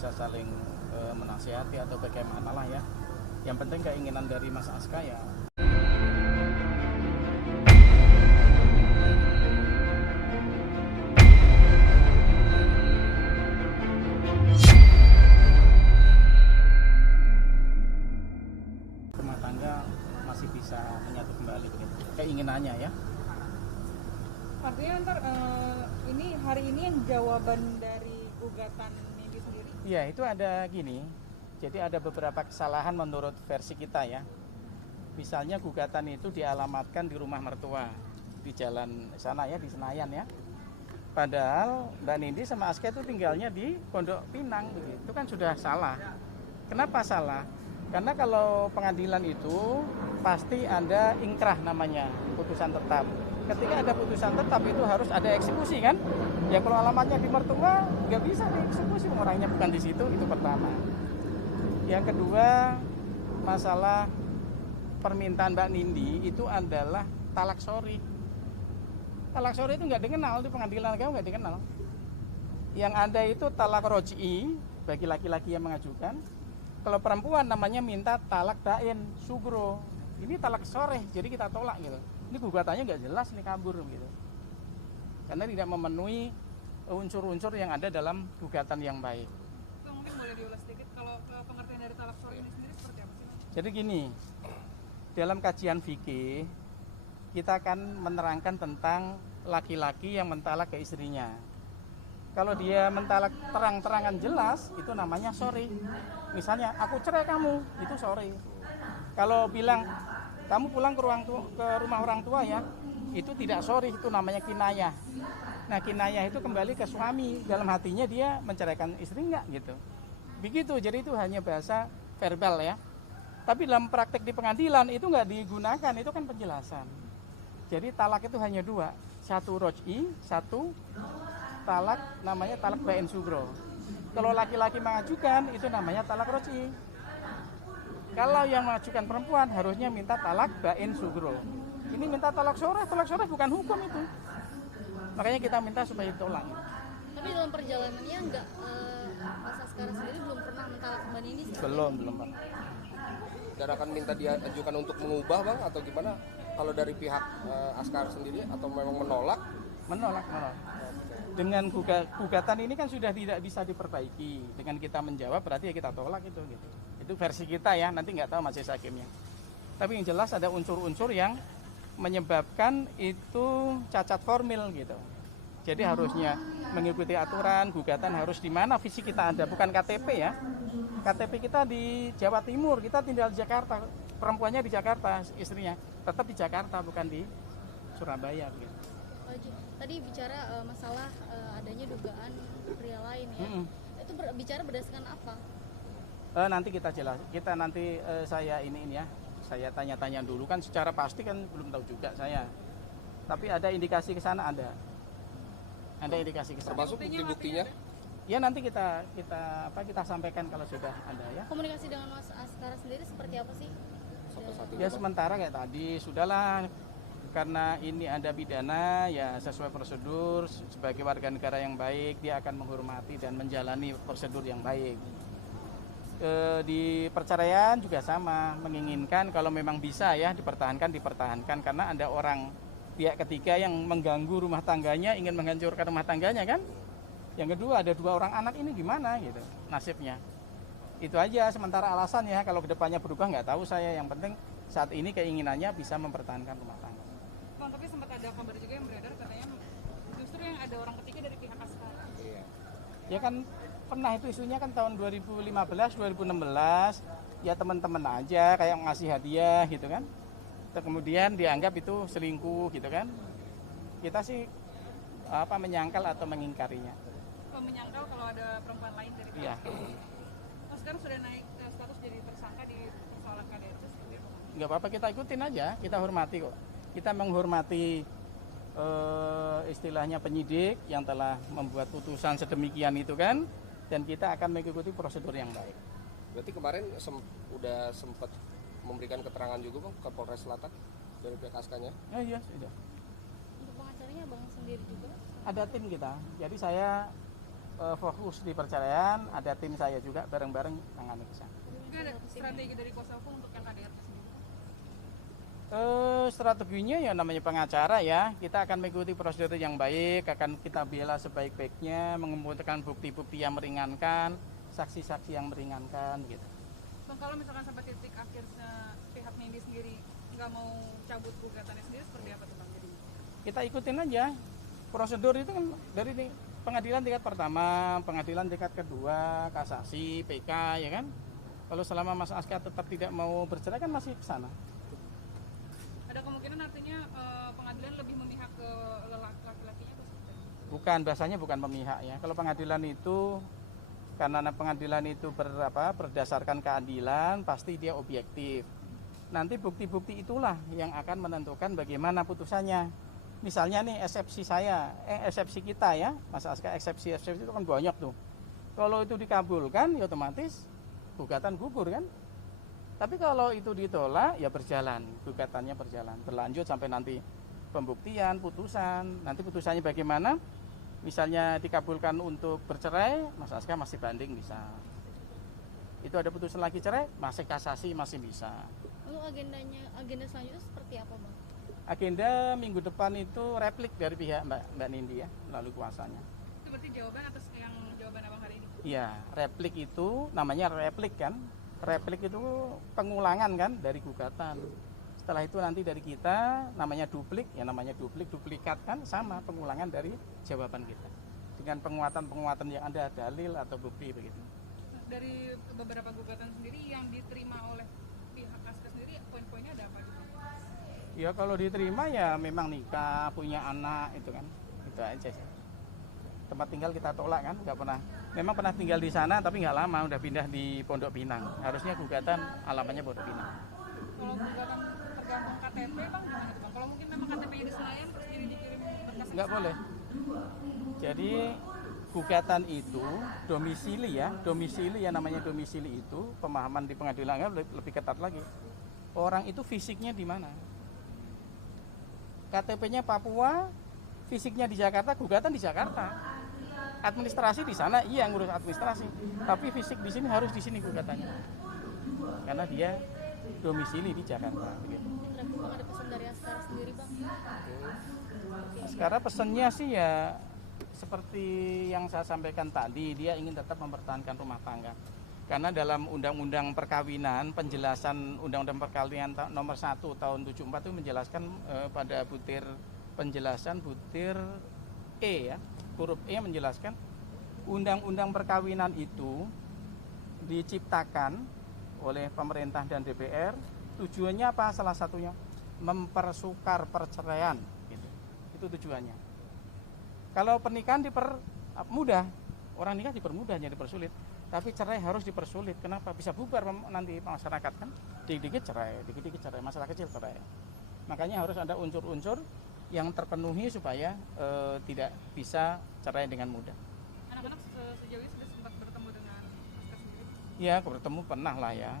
bisa saling menasihati atau bagaimana lah ya. Yang penting keinginan dari Mas Aska ya. Rumah tangga masih bisa menyatu kembali begitu. Keinginannya ya. Artinya ntar ini hari ini yang jawaban dari gugatan Nindi sendiri? Iya, itu ada gini. Jadi ada beberapa kesalahan menurut versi kita ya. Misalnya gugatan itu dialamatkan di rumah mertua di jalan sana ya, di Senayan ya. Padahal Mbak Nindi sama Aska itu tinggalnya di Pondok Pinang gitu. Itu kan sudah salah. Kenapa salah? Karena kalau pengadilan itu pasti ada ingkrah namanya, putusan tetap. Ketika ada putusan tetap itu harus ada eksekusi kan? Ya kalau alamatnya di mertua nggak bisa dieksekusi, orangnya bukan di situ, itu pertama. Yang kedua, masalah permintaan Mbak Nindi itu adalah talak sori. Talak sori itu nggak dikenal di pengadilan agama, nggak dikenal. Yang ada itu talak roj'i bagi laki-laki yang mengajukan. Kalau perempuan namanya minta talak bain sugro. Ini talak sore, jadi kita tolak gitu. Ini gugatannya nggak jelas nih, kabur gitu. Karena tidak memenuhi unsur-unsur yang ada dalam gugatan yang baik. Itu mungkin boleh diulas sedikit kalau pengertian dari talak sori ini sendiri seperti apa sih? Jadi gini, dalam kajian fikih kita akan menerangkan tentang laki-laki yang mentalak ke istrinya. Kalau dia mentalak terang-terangan jelas, itu namanya sori. Misalnya, aku cerai kamu, itu sori. Kalau bilang, kamu pulang ke rumah orang tua ya, itu tidak sori, itu namanya kinayah. Nah, kinayah itu kembali ke suami, dalam hatinya dia menceraikan istri enggak gitu. Begitu, jadi itu hanya bahasa verbal ya. Tapi dalam praktek di pengadilan itu nggak digunakan, itu kan penjelasan. Jadi talak itu hanya dua, satu roj'i, satu talak namanya talak bain sugro. Kalau laki-laki mengajukan itu namanya talak roj'i. Kalau yang mengajukan perempuan harusnya minta talak bain sugro. Ini minta talak sore bukan hukum itu. Makanya kita minta supaya ditolak. Tapi dalam perjalanannya enggak, Mas Askara sendiri belum pernah mentalak Mbak Nindi? Belum Bang. Dan akan minta diajukan untuk mengubah Bang atau gimana? Kalau dari pihak Askara sendiri atau memang menolak? Menolak. Dengan gugatan ini kan sudah tidak bisa diperbaiki. Dengan kita menjawab berarti ya kita tolak itu gitu. Itu versi kita ya, nanti nggak tahu majelis hakimnya. Tapi yang jelas ada unsur-unsur yang menyebabkan itu cacat formil gitu. Jadi harusnya mengikuti aturan, gugatan harus di mana visi kita ada, bukan KTP ya. KTP kita di Jawa Timur, kita tinggal di Jakarta, perempuannya di Jakarta, istrinya tetap di Jakarta, bukan di Surabaya gitu. Tadi bicara masalah adanya dugaan pria lain ya. Itu bicara berdasarkan apa? Nanti kita jelas, saya ini ya, saya tanya-tanya dulu kan secara pasti kan belum tahu juga saya. Tapi ada indikasi ke sana ada indikasi ke sana. Termasuk bukti-buktinya? Ya nanti kita sampaikan kalau sudah ada ya. Komunikasi dengan Mas Askara sendiri seperti apa sih? Ya sementara kayak tadi sudahlah, karena ini ada pidana ya sesuai prosedur, sebagai warga negara yang baik dia akan menghormati dan menjalani prosedur yang baik. Di perceraian juga sama, menginginkan kalau memang bisa ya dipertahankan karena ada orang pihak ketiga yang mengganggu rumah tangganya, ingin menghancurkan rumah tangganya kan. Yang kedua ada 2 orang anak ini gimana gitu nasibnya. Itu aja sementara alasannya, kalau kedepannya berubah nggak tahu saya, yang penting saat ini keinginannya bisa mempertahankan rumah tangga. Bang, tapi sempat ada kabar juga yang beredar katanya justru yang ada orang ketiga dari pihak Askara. Iya. Ya kan pernah itu isunya kan tahun 2015, 2016 ya teman-teman aja kayak ngasih hadiah gitu kan. Kemudian dianggap itu selingkuh gitu kan. Kita sih menyangkal atau mengingkarinya. Kalau menyangkal kalau ada perempuan lain dari pihak. Iya. Oh, sekarang sudah naik status jadi tersangka di persoalan KDRT seperti itu. Nggak apa-apa, kita ikutin aja, kita hormati kok. Kita menghormati istilahnya penyidik yang telah membuat putusan sedemikian itu kan, dan kita akan mengikuti prosedur yang baik. Berarti kemarin udah sempat memberikan keterangan juga Bang ke Polres Selatan dari pihak Askanya? Iya, sudah. Untuk pengacaranya Bang sendiri juga? Ada tim kita, jadi saya fokus di perceraian, ada tim saya juga bareng-bareng tangani ke sana. Juga ada strategi dari kuasa hukum untuk yang KDRT sendiri. Strateginya ya namanya pengacara ya, kita akan mengikuti prosedur yang baik, akan kita bela sebaik-baiknya, mengumpulkan bukti-bukti yang meringankan, saksi-saksi yang meringankan gitu. Bang, kalau misalkan sampai titik akhirnya pihak Nindi sendiri nggak mau cabut gugatannya sendiri, seperti apa tuh Bang? Jadi Kita ikutin aja prosedur itu kan dari pengadilan tingkat pertama, pengadilan tingkat kedua, kasasi, PK ya kan. Kalau selama Mas Aska tetap tidak mau bercerai kan masih ke sana. ada kemungkinan artinya pengadilan lebih memihak ke laki-lakinya atau seperti apa? Bukan, bahasanya bukan memihak ya. Kalau pengadilan itu karena pengadilan itu berdasarkan keadilan, pasti dia objektif. Nanti bukti-bukti itulah yang akan menentukan bagaimana putusannya. Misalnya nih eksepsi kita ya, Mas Aska, eksepsi itu kan banyak tuh. Kalau itu dikabulkan ya otomatis gugatan gugur kan. Tapi kalau itu ditolak ya berjalan, gugatannya berlanjut sampai nanti pembuktian, putusan. Nanti putusannya bagaimana? Misalnya dikabulkan untuk bercerai, Mas Aska masih banding bisa. Itu ada putusan lagi cerai, masih kasasi masih bisa. Lalu agenda selanjutnya seperti apa Bang? Agenda minggu depan itu replik dari pihak Mbak Nindi ya, melalui kuasanya. Itu berarti jawaban atas yang jawaban Abang hari ini? Iya, replik itu namanya replik kan. Replik itu pengulangan kan dari gugatan. Setelah itu nanti dari kita namanya duplikat kan sama pengulangan dari jawaban kita. Dengan penguatan-penguatan yang ada dalil atau bukti begitu. Dari beberapa gugatan sendiri yang diterima oleh pihak Aska sendiri, poin-poinnya ada apa gitu? Ya kalau diterima ya memang nikah, punya anak itu kan. Itu aja sih. Tempat tinggal kita tolak kan, nggak pernah. Memang pernah tinggal di sana tapi nggak lama, udah pindah di Pondok Pinang. Harusnya gugatan alamatnya Pondok Pinang. Kalau gugatan tergantung KTP Bang gimana tuh Bang? Kalau mungkin memang KTP-nya di Senayan terus jadi dikirim berkas Nggak boleh. Jadi gugatan itu domisili yang namanya domisili itu pemahaman di pengadilan lebih ketat lagi. Orang itu fisiknya di mana? KTP-nya Papua, fisiknya di Jakarta, gugatan di Jakarta. Administrasi di sana iya ngurus administrasi, tapi fisik di sini harus di sini gugatannya. Karena dia domisili di Jakarta gitu. Terakhir Bang, ada pesan dari Askara sendiri Bang? Sekarang pesannya sih ya seperti yang saya sampaikan tadi, dia ingin tetap mempertahankan rumah tangga. Karena dalam Undang-Undang Perkawinan, penjelasan Undang-Undang Perkawinan nomor 1 tahun 74 itu menjelaskan pada penjelasan butir E ya, huruf E menjelaskan Undang-Undang Perkawinan itu diciptakan oleh pemerintah dan DPR. Tujuannya apa? Salah satunya mempersukar perceraian gitu. Itu tujuannya. Kalau pernikahan dipermudah, orang nikah dipermudah, jadi dipersulit. Tapi cerai harus dipersulit. Kenapa? Bisa bubar nanti masyarakat kan. Dikit-dikit cerai, masalah kecil cerai. Makanya harus ada unsur-unsur yang terpenuhi supaya tidak bisa cerai dengan mudah. Anak-anak sejauh ini sudah sempat bertemu dengan Aska sendiri? Ya, bertemu pernah lah ya.